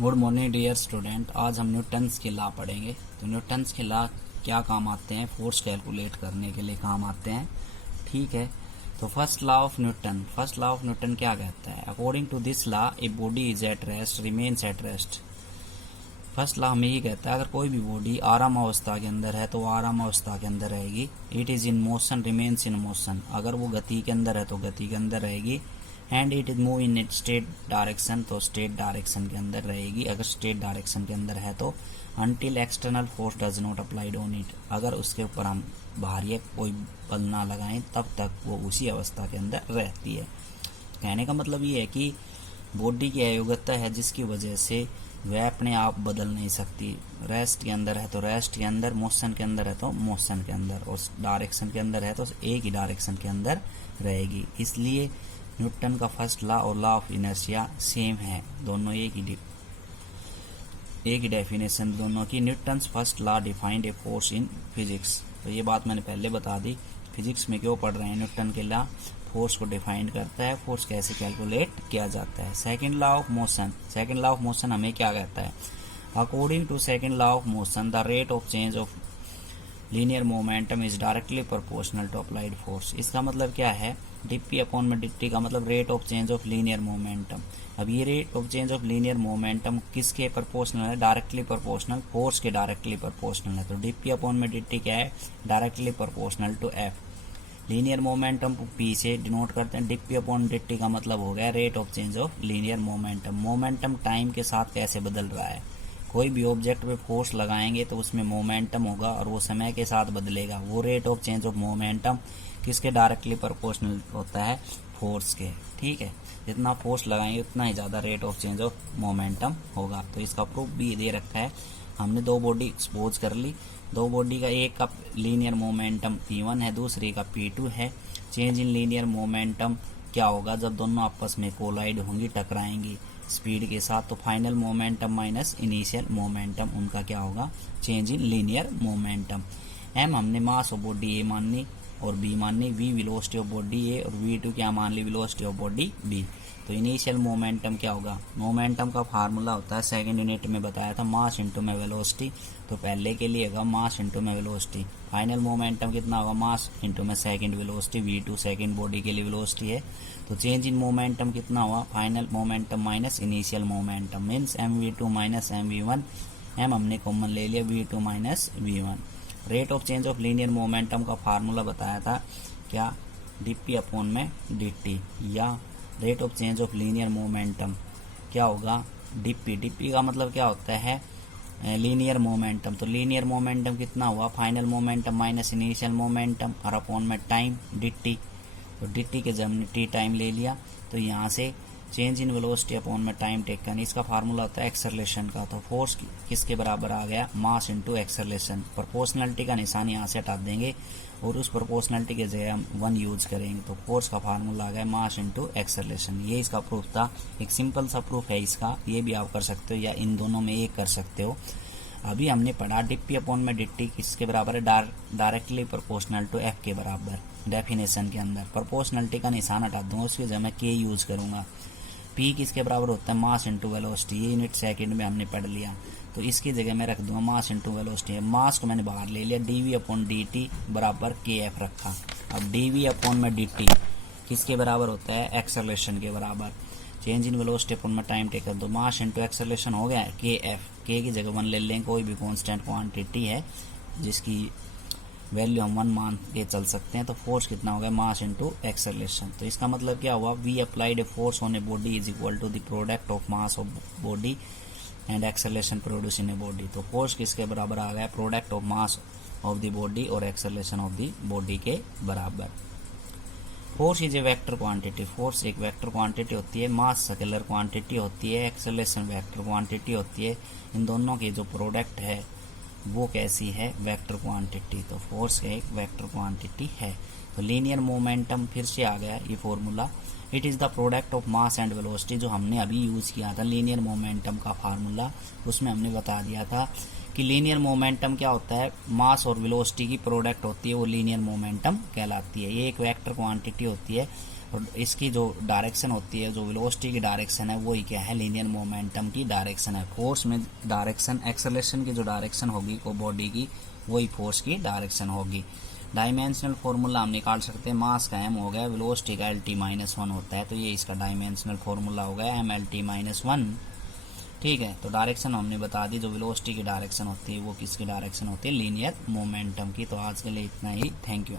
Good morning dear student. आज हम Newton's के लॉ पढ़ेंगे। तो न्यूटन्स के लॉ क्या काम आते हैं? फोर्स कैलकुलेट करने के लिए काम आते हैं। ठीक है, तो फर्स्ट लॉ ऑफ न्यूटन क्या कहता है? According to this law a body is at rest remains at rest. First law हमें ये कहता है अगर कोई भी बॉडी आराम अवस्था के अंदर है तो वो आराम अवस्था के अंदर रहेगी। It is in motion remains in motion. अगर वो गति के अंदर है तो गति के अंदर रहेगी। And it is move in it state direction, तो स्टेट डायरेक्शन के अंदर रहेगी। अगर स्टेट डायरेक्शन के अंदर है तो until external force does not applied on it. अगर उसके ऊपर हम बाहरी कोई बल ना लगाएं तब तक वो उसी अवस्था के अंदर रहती है। कहने का मतलब ये है कि बॉडी की अयोग्यता है जिसकी वजह से वह अपने आप बदल नहीं सकती। रेस्ट के अंदर है तो रेस्ट के अंदर, मोशन के अंदर है तो मोशन के अंदर, और डायरेक्शन के अंदर है तो एक ही डायरेक्शन के अंदर रहेगी। इसलिए न्यूटन का फर्स्ट लॉ और लॉ ऑफ इनर्शिया सेम है, दोनों एक ही डेफिनेशन दोनों की। Newton's first law defined a force in physics. तो ये बात मैंने पहले बता दी। फिजिक्स में क्यों पढ़ रहे हैं? न्यूटन के लॉ फोर्स को डिफाइन करता है, फोर्स कैसे कैलकुलेट किया जाता है। सेकंड लॉ ऑफ मोशन हमें क्या कहता है? According to second law of motion the rate of change of linear momentum is directly proportional to applied force. इसका मतलब क्या है? dp अपॉन में dt का मतलब rate of change of linear momentum. अब ये rate of change of linear momentum किसके प्रोपोर्शनल है? डायरेक्टली प्रोपोर्शनल, फोर्स के डायरेक्टली प्रोपोर्शनल है। तो dp अपॉन में dt क्या है? Directly proportional to f। Linear momentum को p से डिनोट करते हैं। dp अपॉन dt का मतलब हो गया rate of change of linear momentum. Momentum time के साथ कैसे बदल रहा है? कोई भी ऑब्जेक्ट पे फोर्स लगाएंगे तो उसमें मोमेंटम होगा और वो समय के साथ बदलेगा। वो rate of change of momentum किसके डायरेक्टली प्रोपोर्शनल होता है? फोर्स के। ठीक है, जितना फोर्स लगाएंगे उतना ही ज़्यादा rate of change of momentum होगा। तो इसका प्रूफ भी दे रखा है। हमने दो बॉडी सपोज कर ली। दो बॉडी का एक का लीनियर मोमेंटम P1 है, दूसरी का P2 है। चेंज इन लीनियर मोमेंटम क्या होगा? जब दोनों आपस में कोलाइड होंगी, टकराएंगी स्पीड के साथ, तो final momentum minus initial momentum, उनका क्या होगा? Change in linear momentum. M हमने मास ऑफ बॉडी ए माननी और बी माननी, V velocity of body A और V2 क्या मान ली? Velocity of body B. तो इनिशियल मोमेंटम क्या होगा? मोमेंटम का फार्मूला होता है, सेकंड यूनिट में बताया था, मास इंटू में वेलोसिटी। तो पहले के लिए होगा मास इंटू में वेलोसिटी। फाइनल मोमेंटम कितना होगा? मास इंटू में second velocity. V2 second body के लिए वेलोसिटी है। तो चेंज इन मोमेंटम कितना हुआ? Final momentum minus initial momentum means mv2 minus mv1। M हमने कॉमन ले लिया, V2 minus V1। Rate of change of linear momentum का फार्मूला बताया था क्या? dp अपॉन में dt, या rate of change of linear momentum क्या होगा? dp का मतलब क्या होता है? Linear momentum. तो लीनियर मोमेंटम कितना हुआ? Final momentum minus initial momentum और अपॉन में टाइम dt। तो dt के जब हमने t टाइम ले लिया तो यहाँ से चेंज इन वेलोसिटी अपॉन में टाइम टेकन, इसका फार्मूला होता है एक्सेलरेशन का। तो फोर्स किसके बराबर आ गया? Mass into acceleration. प्रोपोर्शनलिटी का निशान यहाँ से हटा देंगे और उस प्रोपोर्शनलिटी के जगह हम 1 यूज करेंगे। तो फोर्स का फार्मूला आ गया मास इंटू एक्सेलरेशन। ये इसका प्रूफ था। एक सिंपल सा प्रूफ है इसका, ये भी आप कर सकते हो या इन दोनों में एक कर सकते हो। अभी हमने पढ़ा dp अपॉन में dt किसके बराबर है? डायरेक्टली प्रोपोर्शनल टू f के बराबर। डेफिनेशन के अंदर प्रोपोर्शनलिटी का निशान हटा दूंगा, उसकी जगह मैं k यूज करूंगा। p किसके बराबर होता है? Mass into velocity. ये यूनिट सेकंड में हमने पढ़ लिया, तो इसकी जगह मैं रख दूंगा मास इंटू वेलोसिटी। मास को मैंने बाहर ले लिया, dv अपॉन dt बराबर kf रखा। अब dv अपॉन में dt किसके बराबर होता है? एक्सेलरेशन के बराबर। चेंज इन वेलोसिटी अपॉन में टाइम टेकन, तो मास इंटू एक्सेलरेशन हो गया kf। k की जगह 1 ले लें, कोई भी कांस्टेंट क्वांटिटी है जिसकी वैल्यू हम 1 मान के चल सकते हैं। तो फोर्स कितना हो गया? Mass into acceleration. तो इसका मतलब क्या हुआ? We applied a force on a body is equal to the product of mass of body and acceleration produce in a body. तो फोर्स किसके बराबर आ गया? Product of mass of the body और एक्सेलरेशन ऑफ द बॉडी के बराबर। Force is a vector quantity. Force एक vector quantity होती है, मास स्केलर क्वांटिटी होती है, एक्सेलरेशन वेक्टर क्वांटिटी होती है। इन दोनों की जो प्रोडक्ट है वो कैसी है? Vector quantity. तो फोर्स एक वेक्टर क्वांटिटी है। तो लीनियर मोमेंटम फिर से आ गया ये formula. It is the product of mass and velocity, जो हमने अभी यूज़ किया था लीनियर मोमेंटम का फार्मूला। उसमें हमने बता दिया था कि लीनियर मोमेंटम क्या होता है? मास और वेलोसिटी की प्रोडक्ट होती है, वो लीनियर मोमेंटम कहलाती है। ये एक वेक्टर क्वांटिटी होती है। और इसकी जो डायरेक्शन होती है, जो वेलोसिटी की डायरेक्शन है, वही क्या है, लीनियर मोमेंटम की डायरेक्शन है। फोर्स में डायरेक्शन, एक्सेलरेशन की जो डायरेक्शन होगी को बॉडी की, वही फोर्स की डायरेक्शन होगी। डायमेंशनल फॉर्मूला हम निकाल सकते हैं, मास का m हो गया, वेलोसिटी का lt-1 होता है, तो ये इसका डायमेंशनल फॉर्मूला हो गया mlt-1। ठीक है, तो डायरेक्शन हमने बता दी, जो वेलोसिटी की डायरेक्शन होती है वो किसकी डायरेक्शन होती है, लीनियर मोमेंटम की। तो आज के लिए इतना ही, थैंक यू।